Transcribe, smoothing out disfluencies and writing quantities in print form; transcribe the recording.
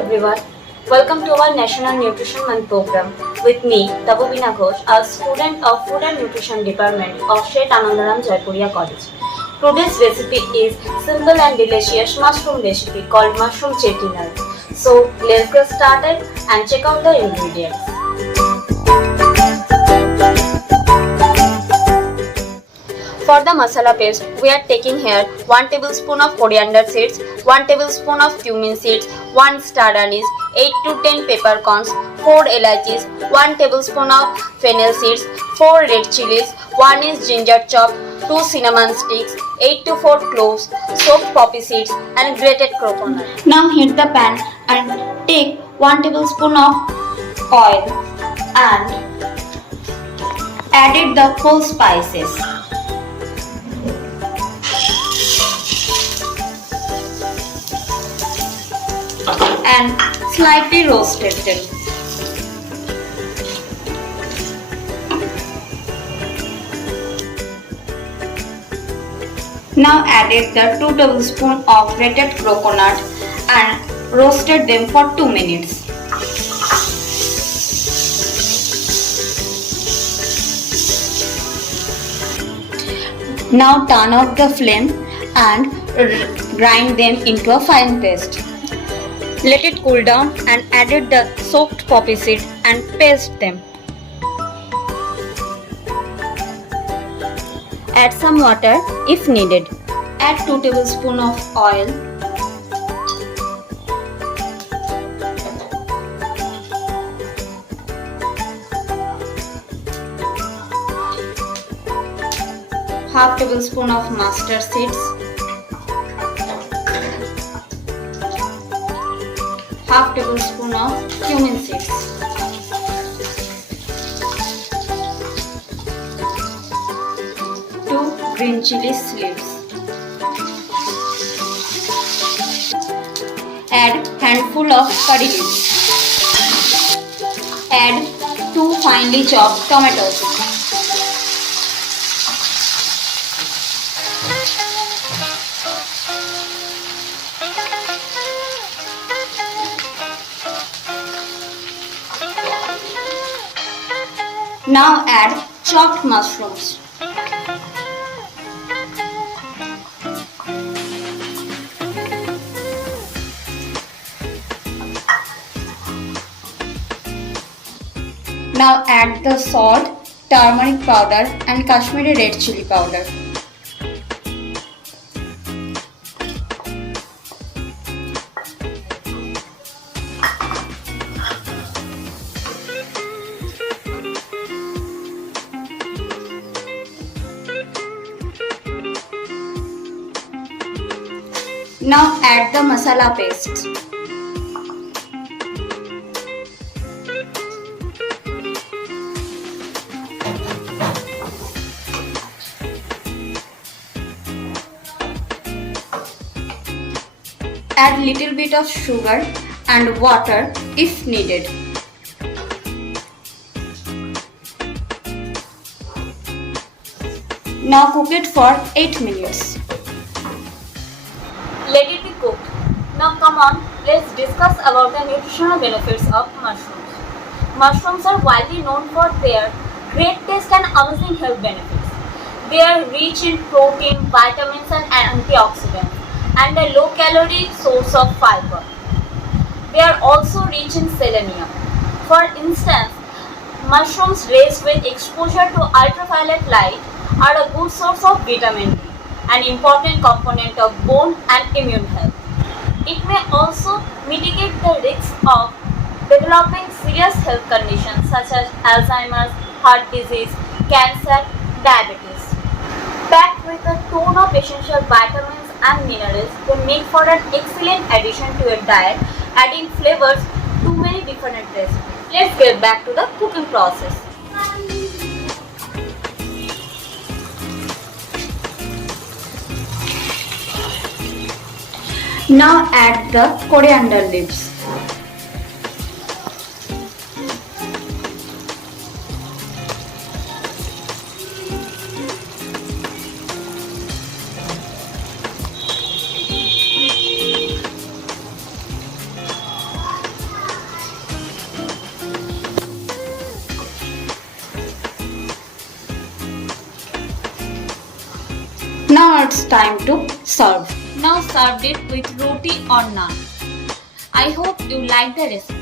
everyone, welcome to our National Nutrition Month program with me, Tbsp, a student of Food and Nutrition Department of Chettinaad Jaipuriya College. Today's recipe is simple and delicious mushroom recipe called mushroom Chettinaad. So let's get started and check out the ingredients. For the masala paste, we are taking here 1 tablespoon of coriander seeds, 1 tablespoon of cumin seeds, 1 star anise, 8 to 10 peppercorns, 4 elaichis, 1 tablespoon of fennel seeds, 4 red chilies, 1 is ginger chop, 2 cinnamon sticks, 8 to 4 cloves, soaked poppy seeds and grated coconut. Now heat the pan and take 1 tablespoon of oil and add it the whole spices. And slightly roasted them. Now added the 2 tablespoons of grated coconut and roasted them for 2 minutes. Now turn off the flame and grind them into a fine paste. Let it cool down and add the soaked poppy seed and paste them. Add some water if needed. Add 2 tablespoons of oil. Half tablespoon of mustard seeds. Half tablespoon of cumin seeds. Two green chili leaves. Add handful of curry leaves. Add 2 finely chopped tomatoes. Now add chopped mushrooms. Now add the salt, turmeric powder and Kashmiri red chili powder. Now add the masala paste. Add little bit of sugar and water if needed. Now cook it for 8 minutes. Let it be cooked. Now come on, let's discuss about the nutritional benefits of mushrooms. Mushrooms are widely known for their great taste and amazing health benefits. They are rich in protein, vitamins and antioxidants and a low-calorie source of fiber. They are also rich in selenium. For instance, mushrooms raised with exposure to ultraviolet light are a good source of vitamin D, an important component of bone and immune health. It may also mitigate the risk of developing serious health conditions such as Alzheimer's, heart disease, cancer, diabetes. Packed with a ton of essential vitamins and minerals, they make for an excellent addition to your diet, adding flavors to many different recipes. Let's get back to the cooking process. Now add the coriander leaves. Now it's time to serve. Now serve it with roti or naan. I hope you like the recipe.